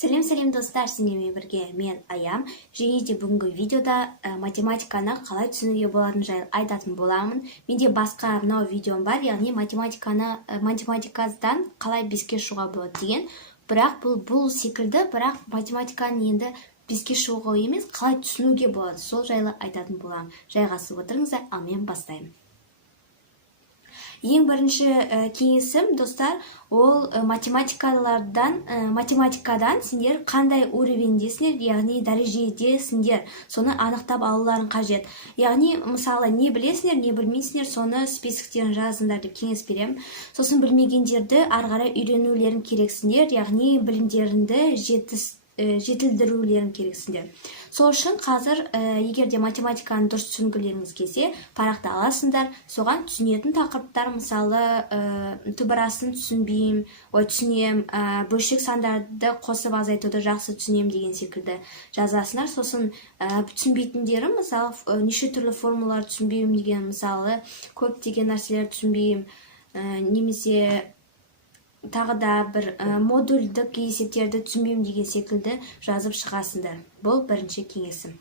Сәлем достар, сендермен бірге мен Аям. Және де бүгінгі видеода математиканы қалай түсінуге болатыны жайлы айтатын боламын. Менде басқа мынау видеом бар, яғни математикадан қалай беске шығуға болады деген. Бірақ бұл секілді, бірақ математиканы енді беске шығуға емес, қалай түсінуге болады, сол жайлы айтатын боламын. Жайғасып отырыңыздар, ал мен бастаймын. Ең бірінші кеңесім, достар, ол математикадан сендер қандай уровендесіңдер, яғни дәрежедесіңдер, соны анықтап алуларың қажет. Яғни, мысалы, не білесіңдер, не білмейсіңдер, соны списоктерін жазыңдар деп кеңес беремін. Сосын білмегендерді ары қарай үйренулерің керексіңдер, яғни білімдеріңді жетілдірулерің керексіңдер. Сол үшін қазір егерде математиканы дұрыс түсінгілеріңіз келсе, парақты аласыңдар, соған түсінетін тақырыптар, мысалы, түбірасын түсінем, бөлшек сандарды қосып азайтуды жақсы түсінем деген секілді жазасыңдар. Сосын түсінбейтіндерім, мысалы, неше түрлі формулалар түсінбеймін деген, мысалы, көп деген нәрселер түсінбеймін, немесе тағы да бір модульдік есептерді түсінбеймін деген секілді жазып шығасыңдар. Бұл бірінші кеңесім.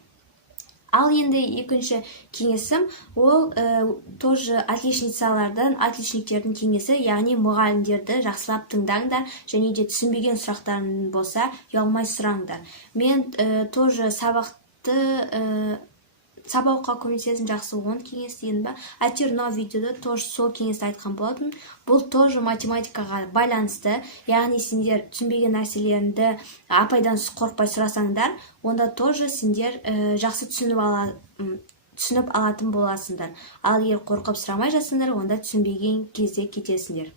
Ал енді екінші кеңесім, ол тоже отличниктердің кеңесі, яғни мұғалімдерді жақсылап тыңдаңдар, және де түсінбеген сұрақтарың болса, ұялмай сұраңдар. Мен тоже сабаққа көмектесетін жақсы 10 кеңес деген ба. Әйтеуір мынау видеода тоже сол кеңесті айтқан болатын. Бұл тоже математикаға байланысты, яғни сендер түсінбеген нәрселеріңді апайдан қорықпай сұрасаңдар, онда тоже сендер жақсы түсініп алатын боласыңдар. Ал егер қорқып сұрамай жатсаңдар, онда түсінбеген кезде кетесіңдер.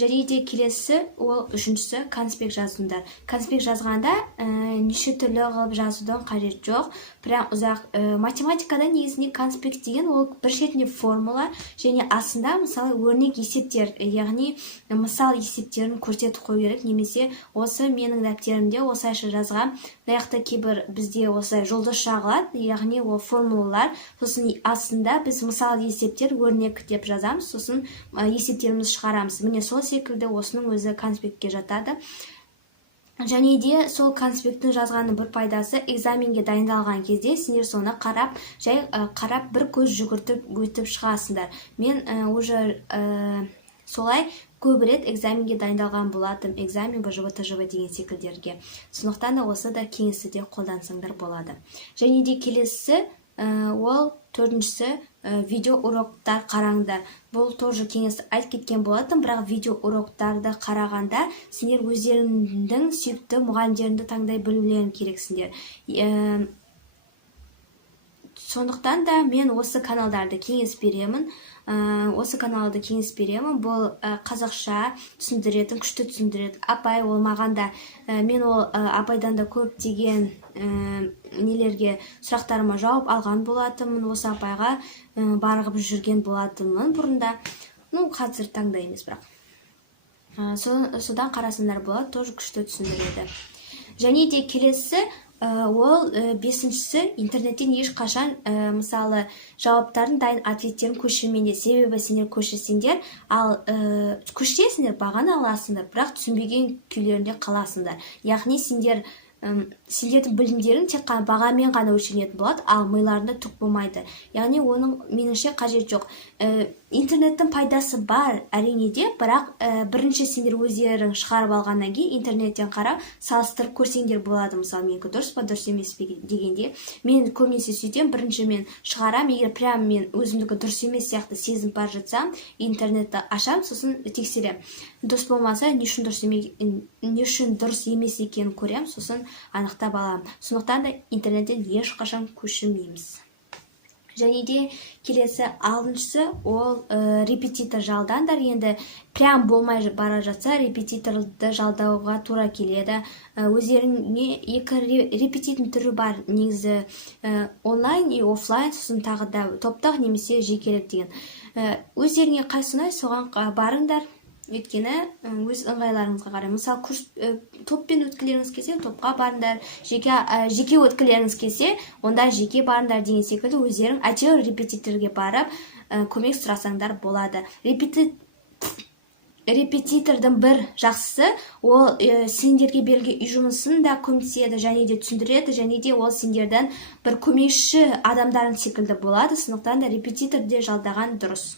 Және де келесі, ол үшіншісі конспект жазыңдар. Конспект жазғанда неше түрлі қылып жазудың қажет жоқ. Прям ұзақ математикада негізінде конспект деген ол бір шетінде формула, және астында мысалы өрнек есептер, яғни мысал есептерін көрсетіп қою керек, немесе осы менің дәптерімде осылайша жазған, мынаяқта кейбір бізде осылай жұлдыз шағылады, яғни ол формулалар, сосын астында біз мысал есептер өрнек деп жазамыз, сосын есептерімізді шығарамыз. Міне сол секілді осының өзі конспектке жатады. Және де сол конспекттің жазғаны бір пайдасы, экзаменге дайындалған кезде сендер соны қарап бір көз жүгіртіп өтіп шығасыңдар. Мен уже солай көп рет экзаменге дайындалған болатым, экзамен БЖВ, ТЖВ деген секілдерге. Сондықтан да осы да кеңесті де қолдансаңдар болады. Және де келесі, ол төртіншісі, видео уроктар қараңдар. Бұл тоже кеңесті айтып кеткен болатын, бірақ видео уроктарды қарағанда сендер өздеріңдің сүйікті мұғалімдеріңді таңдай білулерің керексіңдер. Сондықтан да мен осы каналдарды кеңес беремін. Бұл қазақша түсіндіретін, күшті түсіндіретін апай олмағанда, мен ол апайдан да көп деген нелерге сұрақтарыма жауап алған болатынмын, осы апайға барғып жүрген болатынмын бұрында. Қазір таңда емес, бірақ. Содан қарасындар болады, тоже күшті түсіндіреді. Және де келесі, ол бесіншісі, интернеттен ешқашан мысалы жауаптардың дайын ответтерін көшірмеңдер. Себебі сендер көшірсеңдер, ал көшіресіңдер, бағаны аласыңдар, бірақ түсінбеген күйлерінде қаласыңдар. Яғни сендердің білімдерің тек қана бағамен ғана өлшенетін болады, ал миларында түк болмайды. Яғни оның меніңше қажет жоқ. Интернеттің пайдасы бар, әрине де, бірақ бірінші сендер өздерің шығарып алғаннан кейін интернеттен қарап, салыстырып көрсеңдер болады. Мысалы, менікі дұрыс па, дұрыс емес пе дегенде, мен көбінесе сөйтем, бірінші мен шығарам, егер прям мен өзімдікі дұрыс емес сияқты сезім бар жатсам, интернетті ашам, сосын тексерем. Дұрыс болмаса, не үшін дұрыс емес екенін көрем, сосын анықтап алам. Сондықтан да интернеттен ешқашан көшірмейміз. Және де келесі алтыншысы, ол репетитор жалдандар. Енді прям болмай бара жатса, репетиторды жалдауға тура келеді. Өздеріне екі репетитор түрі бар, негізі онлайн и офлайн, сосын тағы да топтық немесе жекелік деген. Өздеріне қайсына соған барыңдар. Өйткені өз ыңғайларыңызға қарай. Мысалы, курс топпен өткілеріңіз келсе, топқа барыңдар, жеке өткілеріңіз келсе, онда жеке барыңдар деген секілді өздерің әйтеуір репетиторге барып көмек сұрасаңдар болады. репетитордың бір жақсысы ол сендерге берілген үй жұмысын да көмектеседі және де түсіндіреді, және де ол сендердің бір көмекші адамдарың секілді болады. Сондықтан да репетитор де жалдаған дұрыс.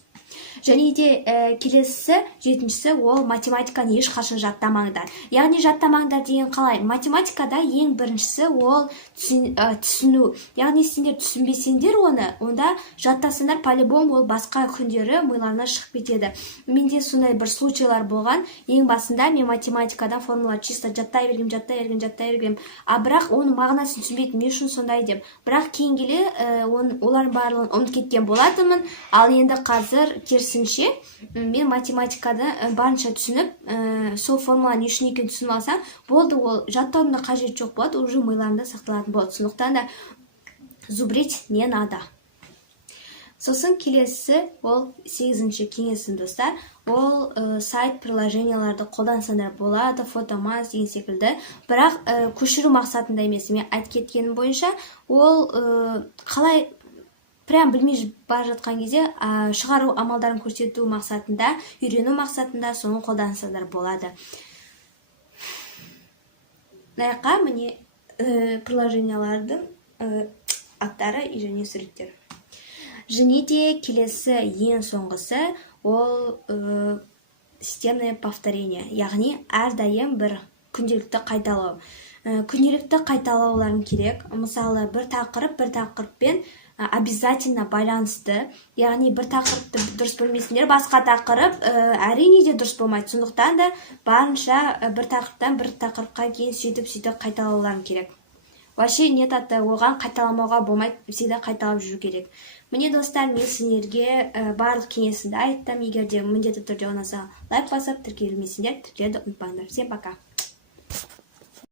Және де келесісі, жетіншісі, ол математиканы ешқашан жаттамаңдар. Яғни жаттамаңдар деген қалай? Математикада ең біріншісі ол түсіну. Яғни сендер түсінбесеңдер оны, онда жаттасаңдар, по-любому ол басқа күндері миларына шығып кетеді. Менде сондай бір случайлар болған. Ең басында мен математикадан формула чисто жаттай бергем. А бірақ оның мағынасын түсінбейтін, не үшін сондай деп. Бірақ кейін келе олардың барлығын ұмытып кеткен болатынмын. Ал енді қазір керісінше мен математикада барынша түсініп, сол формула не үшін екенін түсініп алсам, болды, ол жаттаудың да қажеті жоқ болады, уже миларында сақталатын болады. Сондықтан да зубрить не надо. Сосын келесі, ол 8-ші кеңесім достар, ол сайт приложенияларды қолдансаңдар болады, фотомаз деген секілді. Бірақ көшіру мақсатында емес, мен айтып кеткенім бойынша, ол қалай прям білмей бара жатқан кезде шығару амалдарын көрсету мақсатында, үйрену мақсатында соны қолдансаңдар болады. Мына міне приложениялардың аттары және суреттер. Және де келесі ең соңғысы ол системное повторение, яғни әрдайым бір күнделікті қайталау. Күнделікті қайталауларын керек. Мысалы, бір тақырыппен обязательно байланысты. Яғни бір тақырыпты дұрыс білмесеңдер, басқа тақырып әрине де дұрыс болмайды. Сондықтан да барынша бір тақырыптан бір тақырыпқа кейін сөйтіп қайталауларын керек. Вообще нет аты, оған қайталамауға болмайды, всегда қайталап жүру керек. Міне достар, мен сендерге барлық кеңесімді айттым. Егер де міндетті түрде ұнаса, лайк басып, тіркелмесеңдер, тіркелуді ұмытпаңдар. Всем пока.